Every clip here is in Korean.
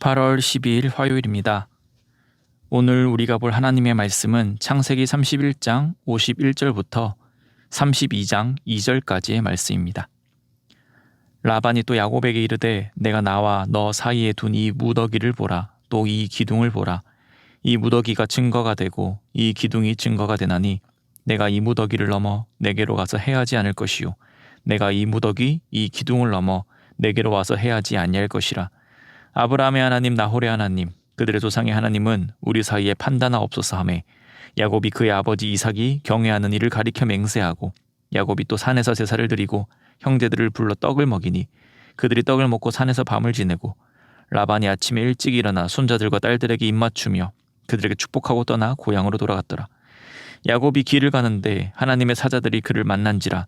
8월 12일 화요일입니다. 오늘 우리가 볼 하나님의 말씀은 창세기 31장 51절부터 32장 2절까지의 말씀입니다. 라반이 또 야곱에게 이르되 내가 나와 너 사이에 둔 이 무더기를 보라. 또 이 기둥을 보라. 이 무더기가 증거가 되고 이 기둥이 증거가 되나니 내가 이 무더기를 넘어 내게로 가서 해하지 않을 것이요 내가 이 무더기 이 기둥을 넘어 내게로 와서 해하지 아니할 것이라. 아브라함의 하나님 나홀의 하나님 그들의 조상의 하나님은 우리 사이에 판단하옵소서 하매 야곱이 그의 아버지 이삭이 경외하는 이를 가리켜 맹세하고 야곱이 또 산에서 제사를 드리고 형제들을 불러 떡을 먹이니 그들이 떡을 먹고 산에서 밤을 지내고 라반이 아침에 일찍 일어나 손자들과 딸들에게 입맞추며 그들에게 축복하고 떠나 고향으로 돌아갔더라. 야곱이 길을 가는데 하나님의 사자들이 그를 만난지라.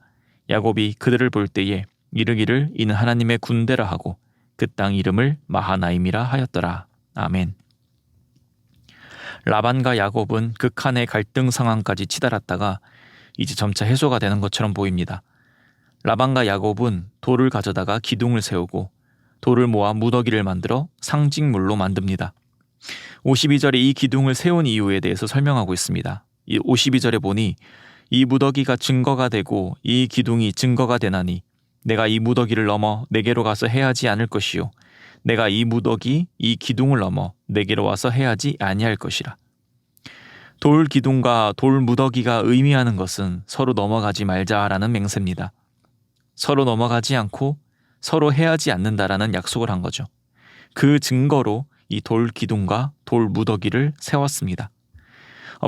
야곱이 그들을 볼 때에 이르기를 이는 하나님의 군대라 하고 그 땅 이름을 마하나임이라 하였더라. 아멘. 라반과 야곱은 극한의 갈등 상황까지 치달았다가 이제 점차 해소가 되는 것처럼 보입니다. 라반과 야곱은 돌을 가져다가 기둥을 세우고 돌을 모아 무더기를 만들어 상징물로 만듭니다. 52절에 이 기둥을 세운 이유에 대해서 설명하고 있습니다. 이 52절에 보니 이 무더기가 증거가 되고 이 기둥이 증거가 되나니 내가 이 무더기를 넘어 내게로 가서 해하지 않을 것이요 내가 이 무더기 이 기둥을 넘어 내게로 와서 해하지 아니할 것이라. 돌 기둥과 돌 무더기가 의미하는 것은 서로 넘어가지 말자라는 맹세입니다. 서로 넘어가지 않고 서로 해하지 않는다라는 약속을 한 거죠. 그 증거로 이 돌 기둥과 돌 무더기를 세웠습니다.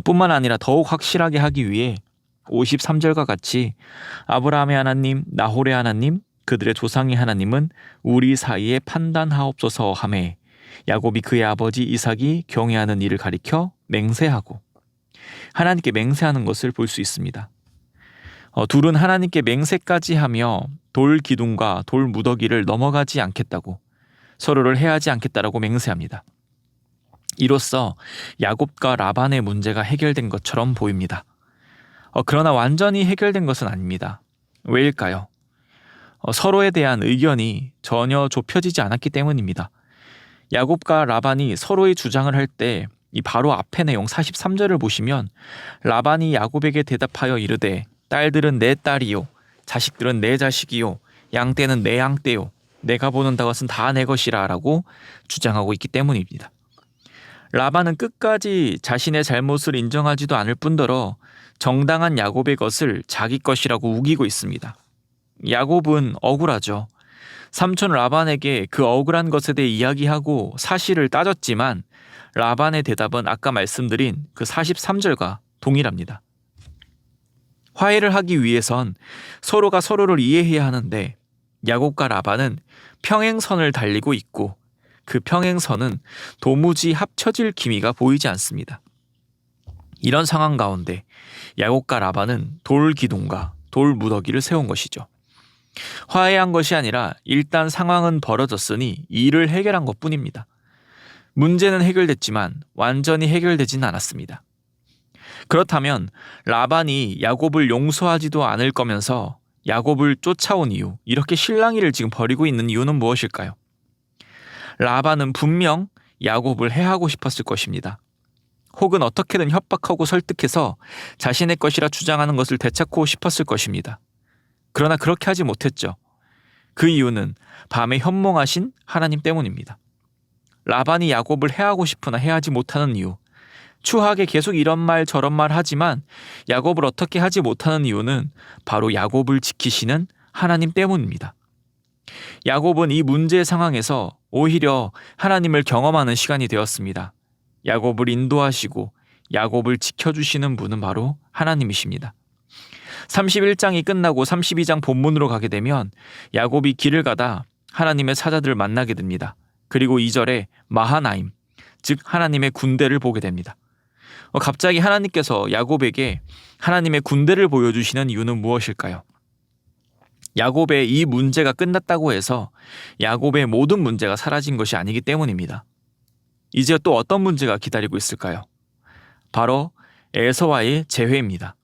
뿐만 아니라 더욱 확실하게 하기 위해 53절과 같이 아브라함의 하나님 나홀의 하나님 그들의 조상의 하나님은 우리 사이에 판단하옵소서 하매 야곱이 그의 아버지 이삭이 경외하는 이를 가리켜 맹세하고 하나님께 맹세하는 것을 볼 수 있습니다. 둘은 하나님께 맹세까지 하며 돌 기둥과 돌 무더기를 넘어가지 않겠다고 서로를 해하지 않겠다라고 맹세합니다. 이로써 야곱과 라반의 문제가 해결된 것처럼 보입니다. 그러나 완전히 해결된 것은 아닙니다. 왜일까요? 서로에 대한 의견이 전혀 좁혀지지 않았기 때문입니다. 야곱과 라반이 서로의 주장을 할 때 이 바로 앞의 내용 43절을 보시면 라반이 야곱에게 대답하여 이르되 딸들은 내 딸이요 자식들은 내 자식이요 양떼는 내 양떼요 내가 보는 것은 다 내 것이라 라고 주장하고 있기 때문입니다. 라반은 끝까지 자신의 잘못을 인정하지도 않을 뿐더러 정당한 야곱의 것을 자기 것이라고 우기고 있습니다. 야곱은 억울하죠. 삼촌 라반에게 그 억울한 것에 대해 이야기하고 사실을 따졌지만 라반의 대답은 아까 말씀드린 그 43절과 동일합니다. 화해를 하기 위해선 서로가 서로를 이해해야 하는데 야곱과 라반은 평행선을 달리고 있고 그 평행선은 도무지 합쳐질 기미가 보이지 않습니다. 이런 상황 가운데 야곱과 라반은 돌 기둥과 돌 무더기를 세운 것이죠. 화해한 것이 아니라 일단 상황은 벌어졌으니 이를 해결한 것뿐입니다. 문제는 해결됐지만 완전히 해결되지는 않았습니다. 그렇다면 라반이 야곱을 용서하지도 않을 거면서 야곱을 쫓아온 이유, 이렇게 실랑이를 지금 벌이고 있는 이유는 무엇일까요? 라반은 분명 야곱을 해하고 싶었을 것입니다. 혹은 어떻게든 협박하고 설득해서 자신의 것이라 주장하는 것을 되찾고 싶었을 것입니다. 그러나 그렇게 하지 못했죠. 그 이유는 밤에 현몽하신 하나님 때문입니다. 라반이 야곱을 해하고 싶으나 해하지 못하는 이유, 추하게 계속 이런 말 저런 말 하지만 야곱을 어떻게 하지 못하는 이유는 바로 야곱을 지키시는 하나님 때문입니다. 야곱은 이 문제 상황에서 오히려 하나님을 경험하는 시간이 되었습니다. 야곱을 인도하시고 야곱을 지켜주시는 분은 바로 하나님이십니다. 31장이 끝나고 32장 본문으로 가게 되면 야곱이 길을 가다 하나님의 사자들을 만나게 됩니다. 그리고 2절에 마하나임, 즉 하나님의 군대를 보게 됩니다. 갑자기 하나님께서 야곱에게 하나님의 군대를 보여주시는 이유는 무엇일까요? 야곱의 이 문제가 끝났다고 해서 야곱의 모든 문제가 사라진 것이 아니기 때문입니다. 이제 또 어떤 문제가 기다리고 있을까요? 바로 에서와의 재회입니다.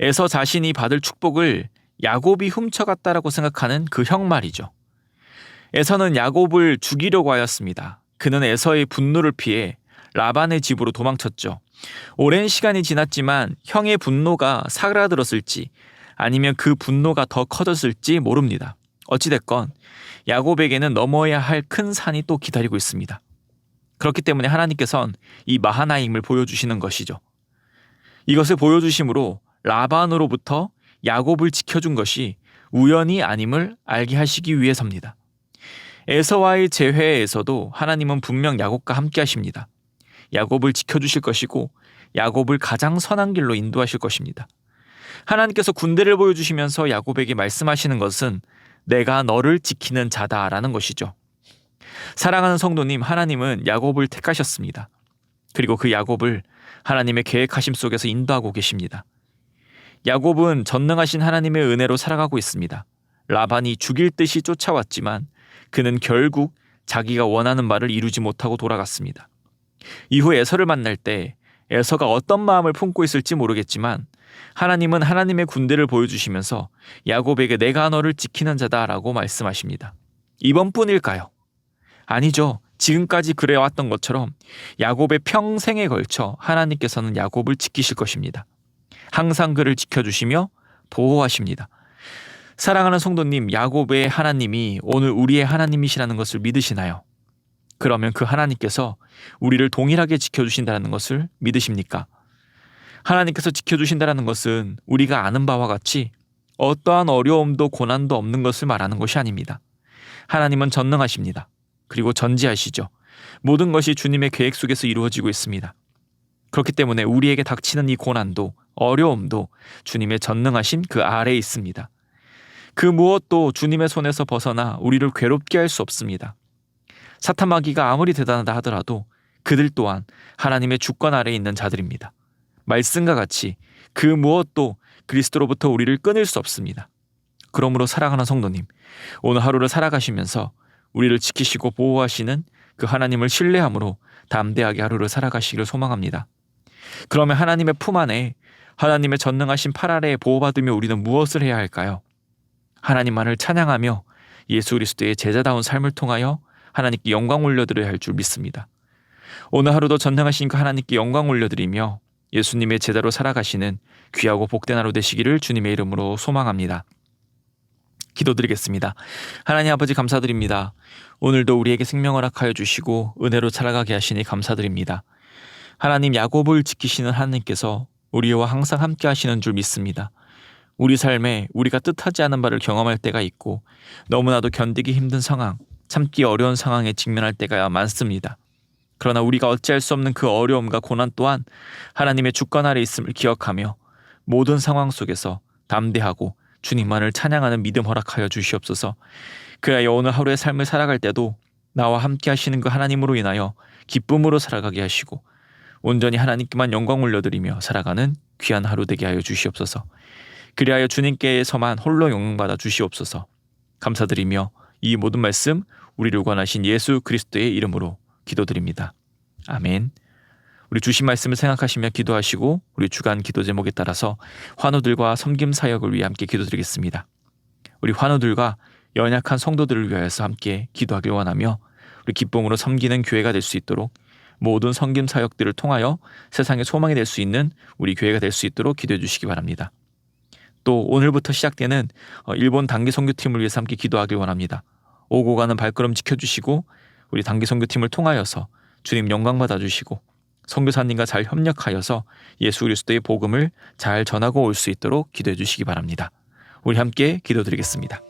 에서 자신이 받을 축복을 야곱이 훔쳐갔다라고 생각하는 그 형 말이죠. 에서는 야곱을 죽이려고 하였습니다. 그는 에서의 분노를 피해 라반의 집으로 도망쳤죠. 오랜 시간이 지났지만 형의 분노가 사그라들었을지 아니면 그 분노가 더 커졌을지 모릅니다. 어찌됐건 야곱에게는 넘어야 할 큰 산이 또 기다리고 있습니다. 그렇기 때문에 하나님께서는 이 마하나임을 보여주시는 것이죠. 이것을 보여주심으로 라반으로부터 야곱을 지켜준 것이 우연이 아님을 알게 하시기 위해서입니다. 에서와의 재회에서도 하나님은 분명 야곱과 함께 하십니다. 야곱을 지켜주실 것이고 야곱을 가장 선한 길로 인도하실 것입니다. 하나님께서 군대를 보여주시면서 야곱에게 말씀하시는 것은 내가 너를 지키는 자다라는 것이죠. 사랑하는 성도님, 하나님은 야곱을 택하셨습니다. 그리고 그 야곱을 하나님의 계획하심 속에서 인도하고 계십니다. 야곱은 전능하신 하나님의 은혜로 살아가고 있습니다. 라반이 죽일 듯이 쫓아왔지만 그는 결국 자기가 원하는 바를 이루지 못하고 돌아갔습니다. 이후 에서를 만날 때 에서가 어떤 마음을 품고 있을지 모르겠지만 하나님은 하나님의 군대를 보여주시면서 야곱에게 내가 너를 지키는 자다라고 말씀하십니다. 이번뿐일까요? 아니죠. 지금까지 그래왔던 것처럼 야곱의 평생에 걸쳐 하나님께서는 야곱을 지키실 것입니다. 항상 그를 지켜주시며 보호하십니다. 사랑하는 성도님, 야곱의 하나님이 오늘 우리의 하나님이시라는 것을 믿으시나요? 그러면 그 하나님께서 우리를 동일하게 지켜주신다는 것을 믿으십니까? 하나님께서 지켜주신다는 것은 우리가 아는 바와 같이 어떠한 어려움도 고난도 없는 것을 말하는 것이 아닙니다. 하나님은 전능하십니다. 그리고 전지하시죠. 모든 것이 주님의 계획 속에서 이루어지고 있습니다. 그렇기 때문에 우리에게 닥치는 이 고난도 어려움도 주님의 전능하신 그 아래에 있습니다. 그 무엇도 주님의 손에서 벗어나 우리를 괴롭게 할 수 없습니다. 사탄마귀가 아무리 대단하다 하더라도 그들 또한 하나님의 주권 아래에 있는 자들입니다. 말씀과 같이 그 무엇도 그리스도로부터 우리를 끊을 수 없습니다. 그러므로 사랑하는 성도님, 오늘 하루를 살아가시면서 우리를 지키시고 보호하시는 그 하나님을 신뢰함으로 담대하게 하루를 살아가시기를 소망합니다. 그러면 하나님의 품 안에 하나님의 전능하신 팔 아래에 보호받으며 우리는 무엇을 해야 할까요? 하나님만을 찬양하며 예수 그리스도의 제자다운 삶을 통하여 하나님께 영광 올려드려야 할 줄 믿습니다. 오늘 하루도 전능하신 그 하나님께 영광 올려드리며 예수님의 제자로 살아가시는 귀하고 복된 하루 되시기를 주님의 이름으로 소망합니다. 기도드리겠습니다. 하나님 아버지 감사드립니다. 오늘도 우리에게 생명을 허락하여 주시고 은혜로 살아가게 하시니 감사드립니다. 하나님, 야곱을 지키시는 하나님께서 우리와 항상 함께 하시는 줄 믿습니다. 우리 삶에 우리가 뜻하지 않은 바를 경험할 때가 있고 너무나도 견디기 힘든 상황, 참기 어려운 상황에 직면할 때가 많습니다. 그러나 우리가 어찌할 수 없는 그 어려움과 고난 또한 하나님의 주권 아래 있음을 기억하며 모든 상황 속에서 담대하고 주님만을 찬양하는 믿음 허락하여 주시옵소서. 그래야 오늘 하루의 삶을 살아갈 때도 나와 함께 하시는 그 하나님으로 인하여 기쁨으로 살아가게 하시고 온전히 하나님께만 영광 올려드리며 살아가는 귀한 하루 되게 하여 주시옵소서. 그리하여 주님께서만 홀로 영광받아 주시옵소서. 감사드리며 이 모든 말씀 우리를 구원하신 예수 그리스도의 이름으로 기도드립니다. 아멘. 우리 주신 말씀을 생각하시며 기도하시고 우리 주간 기도 제목에 따라서 환우들과 섬김 사역을 위해 함께 기도드리겠습니다. 우리 환우들과 연약한 성도들을 위하여서 함께 기도하길 원하며 우리 기쁨으로 섬기는 교회가 될 수 있도록 모든 섬김 사역들을 통하여 세상의 소망이 될 수 있는 우리 교회가 될 수 있도록 기도해 주시기 바랍니다. 또 오늘부터 시작되는 일본 단기 선교팀을 위해서 함께 기도하길 원합니다. 오고 가는 발걸음 지켜주시고 우리 단기 선교팀을 통하여서 주님 영광 받아주시고 선교사님과 잘 협력하여서 예수 그리스도의 복음을 잘 전하고 올 수 있도록 기도해 주시기 바랍니다. 우리 함께 기도드리겠습니다.